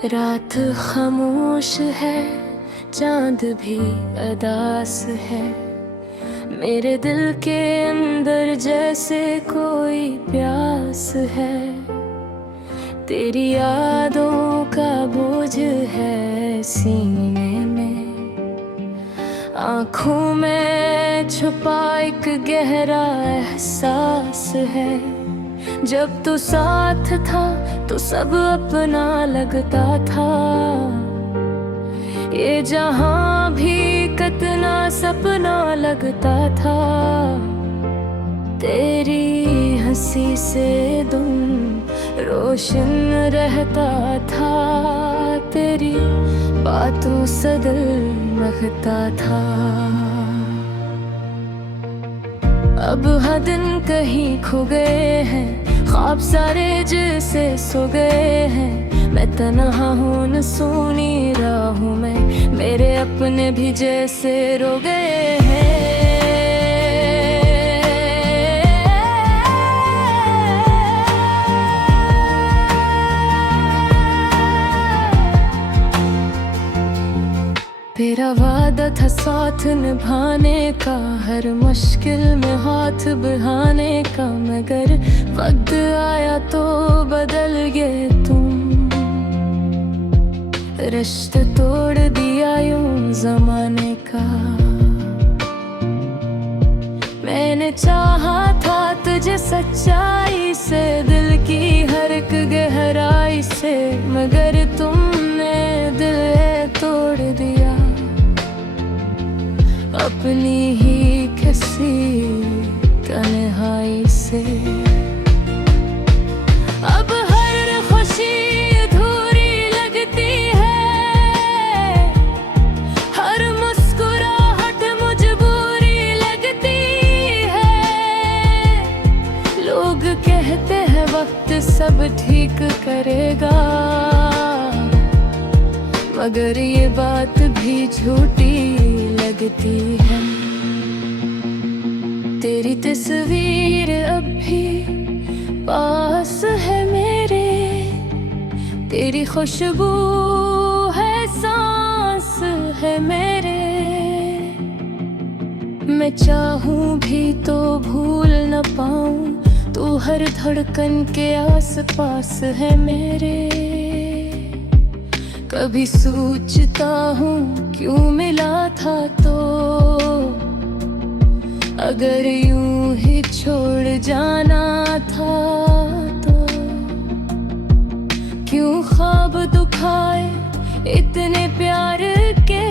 रात खामोश है, चांद भी अदास है। मेरे दिल के अंदर जैसे कोई प्यास है। तेरी यादों का बोझ है सीने में, आँखों में छुपा एक गहरा एहसास है। जब तू साथ था तो सब अपना लगता था। ये जहां भी कितना सपना लगता था। तेरी हंसी से दिन रोशन रहता था। तेरी बातों से दिल महकता था। अब हर दिन कहीं खो गए हैं, ख्वाब सारे जैसे सो गए हैं। मैं तन्हा हूँ न सुनी राहों में, मेरे अपने भी जैसे रो गए हैं। तेरा वादा था साथ निभाने का, हर मुश्किल में हाथ बढ़ाने का। मगर वक्त आया तो बदल गए तुम। रिश्ते तोड़ दिया यूं जमाने का। मैंने चाहा था तुझे सच्चाई से, दिल की हर एक गहराई से। मगर तुमने दिल तोड़ दिया अपनी ही किसी तन्हाई से। अब हर खुशी अधूरी लगती है, हर मुस्कुराहट मजबूरी लगती है। लोग कहते हैं वक्त सब ठीक करेगा, मगर ये बात भी झूठी लगती है। तेरी तस्वीर अब भी पास है मेरे, तेरी खुशबू है सांस है मेरे। मैं चाहूं भी तो भूल न पाऊं, तू हर धड़कन के आस पास है मेरे। कभी सोचता हूँ क्यों मिला था तो, अगर यूं ही छोड़ जाना था तो। क्यों ख्वाब दुखाए इतने प्यार के,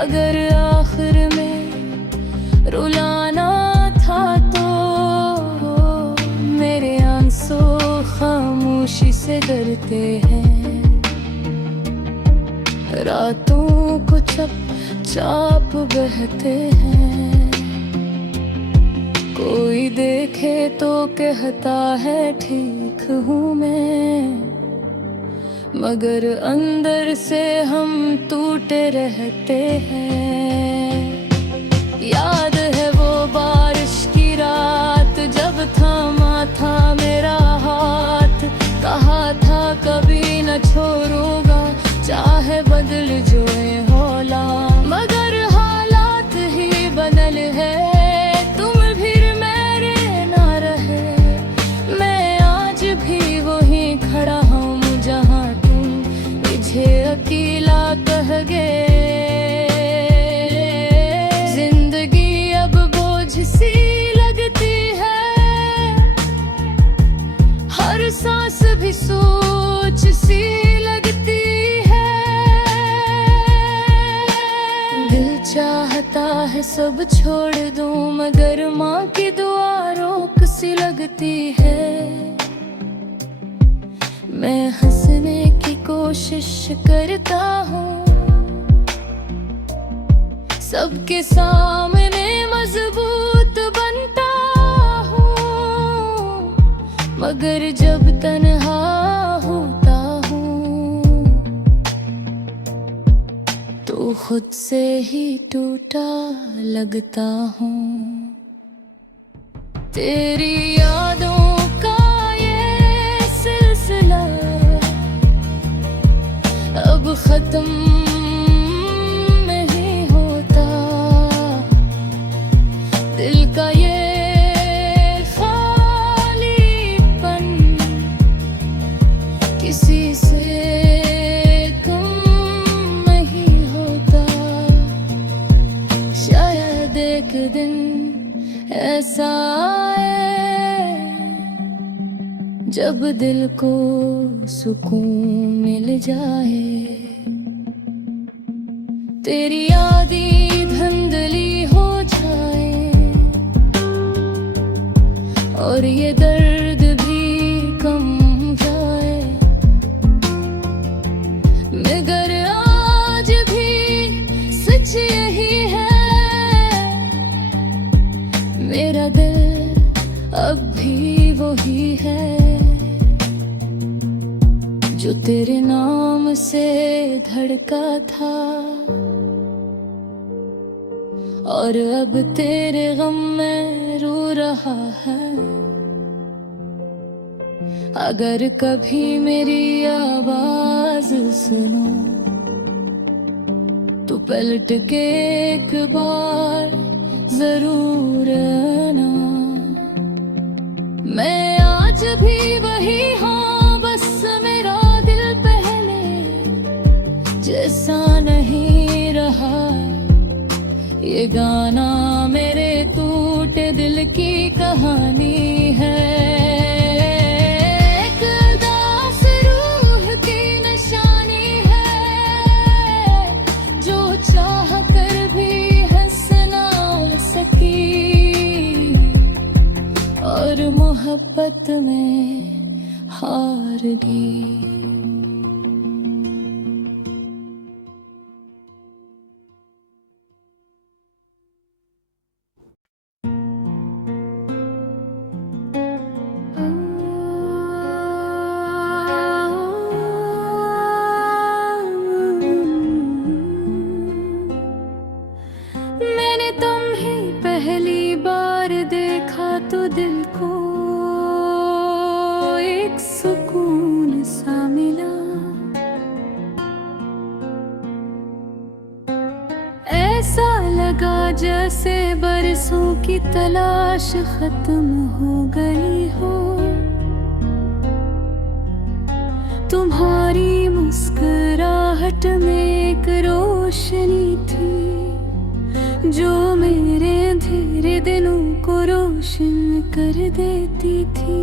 अगर आखिर में रुलाना था तो। मेरे आंसू खामोशी से डरते हैं, रातों को चुपचाप बहते हैं। कोई देखे तो कहता है ठीक हूँ मैं, मगर अंदर से हम टूटे रहते हैं। याद है वो बारिश की रात, जब थामा था मेरा हाथ। कहा था कभी न छोड़ूंगा, चाहे बदल जो होला। मगर हालात ही बदल है, तुम भी मेरे ना रहे। मैं आज भी वहीं खड़ा हूँ जहाँ तुम मुझे अकेला कह गए। जिंदगी अब बोझ सी लगती है, हर सांस भी सोच सी लगती है। दिल चाहता है सब छोड़ दूं, मगर माँ की दुआ रोक सी लगती है। मैं हंसने की कोशिश करता हूँ, सबके सामने मजबूत बनता हूँ। मगर जब तन्हा होता हूँ तो खुद से ही टूटा लगता हूँ। तेरी यादों का ये सिलसिला अब खत्म नहीं होता दिल का ये खालीपन, किसी से कम नहीं होता। शायद एक दिन ऐसा आए जब दिल को सुकून मिल जाए। तेरी यादें धुंधली हो जाए और ये दर्द भी कम जाए, मगर आज भी सच यही है, मेरा दिल अब भी वही है जो तेरे नाम से धड़का था और अब तेरे गम में रो रहा है। अगर कभी मेरी आवाज सुनो तो पलट के एक बार जरूर आना। मैं आज भी वही हूँ, बस मेरा दिल पहले जैसा नहीं रहा। ये गाना मेरे टूटे दिल की कहानी है, एक उदास रूह की निशानी है जो चाह कर भी हंस ना सकी और मोहब्बत में हार गई। मैंने तुम्हें पहली बार देखा तो दिल को एक सुकून सा मिला। ऐसा लगा जैसे बरसों की तलाश खत्म हो गई हो। तुम्हारी मुस्कुराहट में एक रोशनी थी जो मेरे अंधेरे दिलों को रोशन कर देती थी।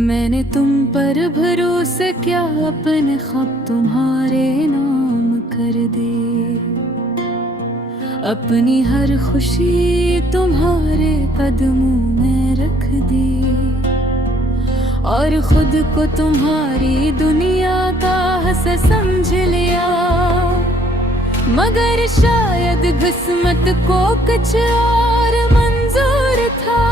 मैंने तुम पर भरोसा किया, अपने ख्वाब तुम्हारे नाम कर दे। अपनी हर खुशी तुम्हारे कदमों में रख दी और खुद को तुम्हारी दुनिया का हिस्सा समझ लिया। मगर शायद किस्मत को कुछ और मंजूर था।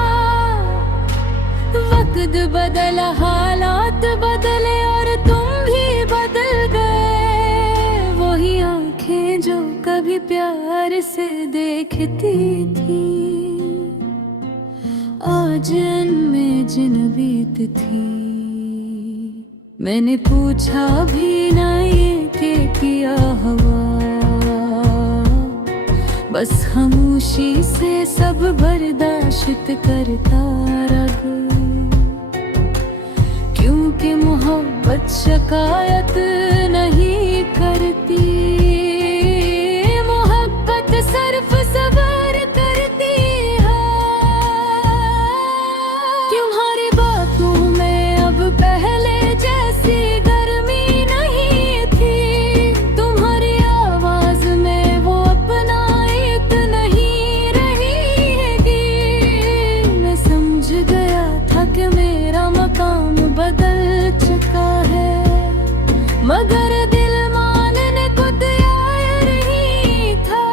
वक्त बदला, हालात बदले और तुम भी बदल गए। वही आंखें जो कभी प्यार से देखती थी आज इनमें जिनवीत थी। मैंने पूछा भी ना ये कि किया हवा, बस खामोशी से सब बर्दाश्त करता रह। क्योंकि मोहब्बत शिकायत नहीं करती, मोहब्बत सिर्फ सब्र करती है। तुम्हारी बातों में अब पहले जैसी गर्मी नहीं थी। तुम्हारी आवाज में वो अपनाइत नहीं रहेगी। मैं समझ गया था कि मेरा मकाम बदल चुका है, मगर दिल मानने को तैयार नहीं था।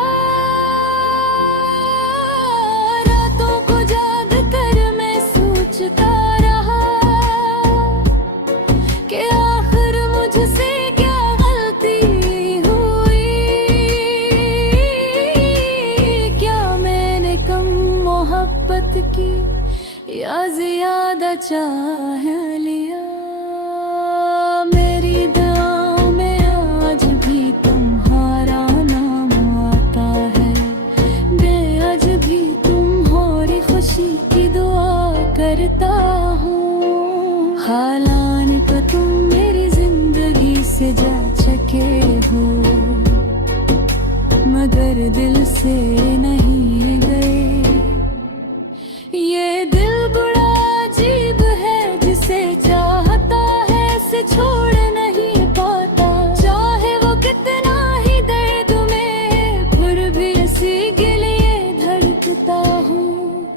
रातों को जाग कर मैं सोचता रहा कि आखिर मुझसे क्या गलती हुई। क्या मैंने कम मोहब्बत की या ज्यादा चाह लिया। मेरी दुआओं में मगर दिल से नहीं गए। ये दिल बड़ा अजीब है, जिसे चाहता है से छोड़ नहीं पाता। चाहे वो कितना ही दर्द में, फिर भी इसी के लिए धड़कता हूँ।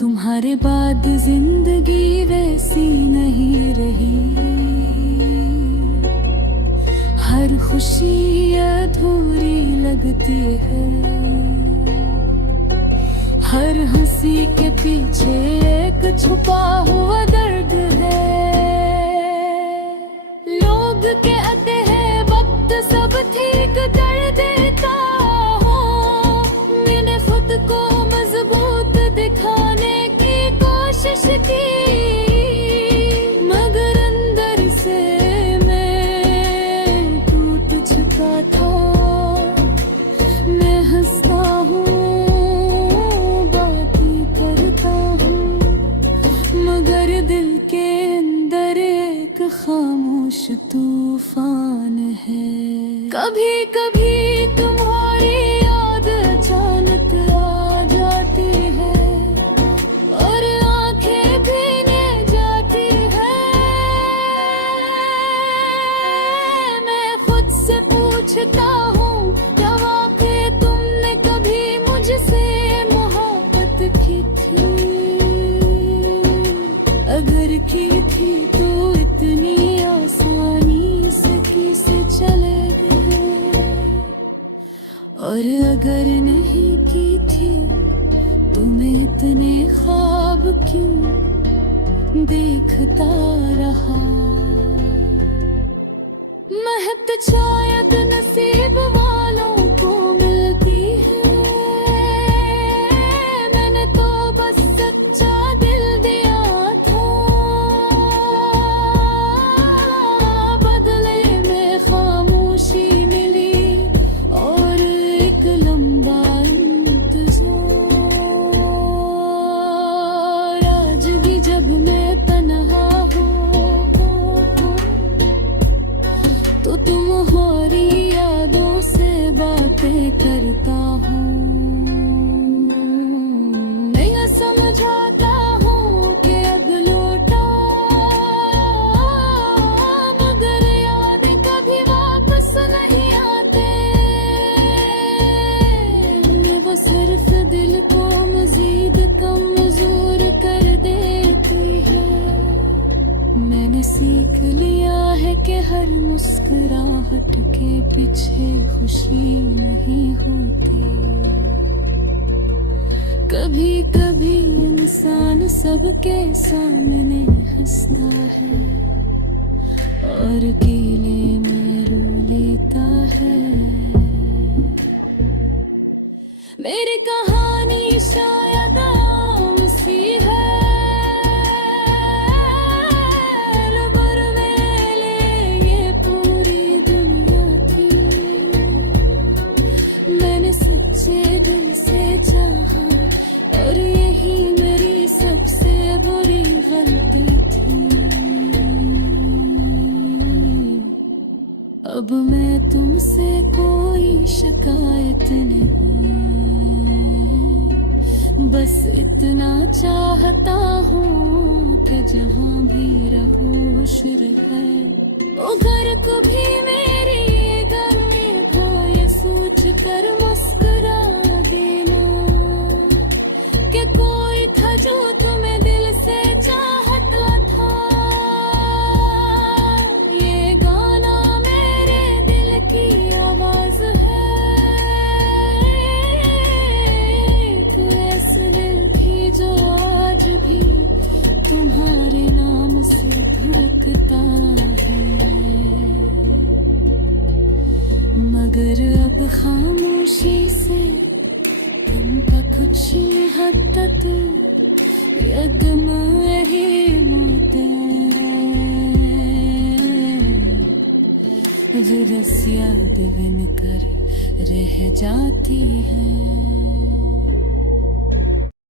तुम्हारे बाद जिंदगी वैसी नहीं रही, हर खुशी अधूरी लगती है। हर हंसी के पीछे एक छुपा हुआ दर्द है। लोग कहते हैं वक्त सब ठीक कर देता हूँ, मैंने खुद को मजबूत दिखाने की कोशिश की, मगर अंदर से मैं टूट चुका था। मैं हंसता हूँ, बातें करता हूँ, मगर दिल के अंदर एक खामोश तूफान है। कभी कभी तुम्हारी याद अचानक आ जाती है, और आंखें भीने जाती है। मैं खुद से पूछता हूँ, क्या वाकई तुमने कभी मुझसे मोहब्बत की थी? अगर की थी तो इतनी आसानी से किसे चले गए, और अगर नहीं की थी तो मैं इतने ख्वाब क्यों देखता रहा? महक शायद नसीब वालों को मिलती है, मैंने तो बस सच्चा दिल दिया था। बदले में खामोशी मिली और एक लंबा इंतजार। आज भी जब मैं तन्हा हूँ तो तुम्हारी यादों से बातें करता हूँ। मैं समझाता हूँ कि अब लौटा, मगर यादें कभी वापस नहीं आते। ये वो सिर्फ दिल को मजीद कमजोर कर देती है। मैंने सीख लिया है कि हर मुस्कुराहट के पीछे खुशी नहीं होती। कभी कभी इंसान सबके सामने हंसता है और कीले में रो लेता है। मेरी कहानी शायद आम सी है, सच्चे दिल से चाहा और यही मेरी सबसे बुरी गलती थी। अब मैं तुमसे कोई शिकायत नहीं, बस इतना चाहता हूँ कि जहाँ भी रहो खुश रहे। ओ घर को भी मेरी घर में हो, ये सोच कर मुस्कुरा देना कि कोई था जो तुम्हें दिल से चाहता था। ये गाना मेरे दिल की आवाज है, तो ऐसे दिल थी जो आज भी तुम्हारे नाम से धड़कता है। मगर अब खामोशी से तुम का कुछ हद तक यदम यही मोते विरस याद बिन कर रह जाती है।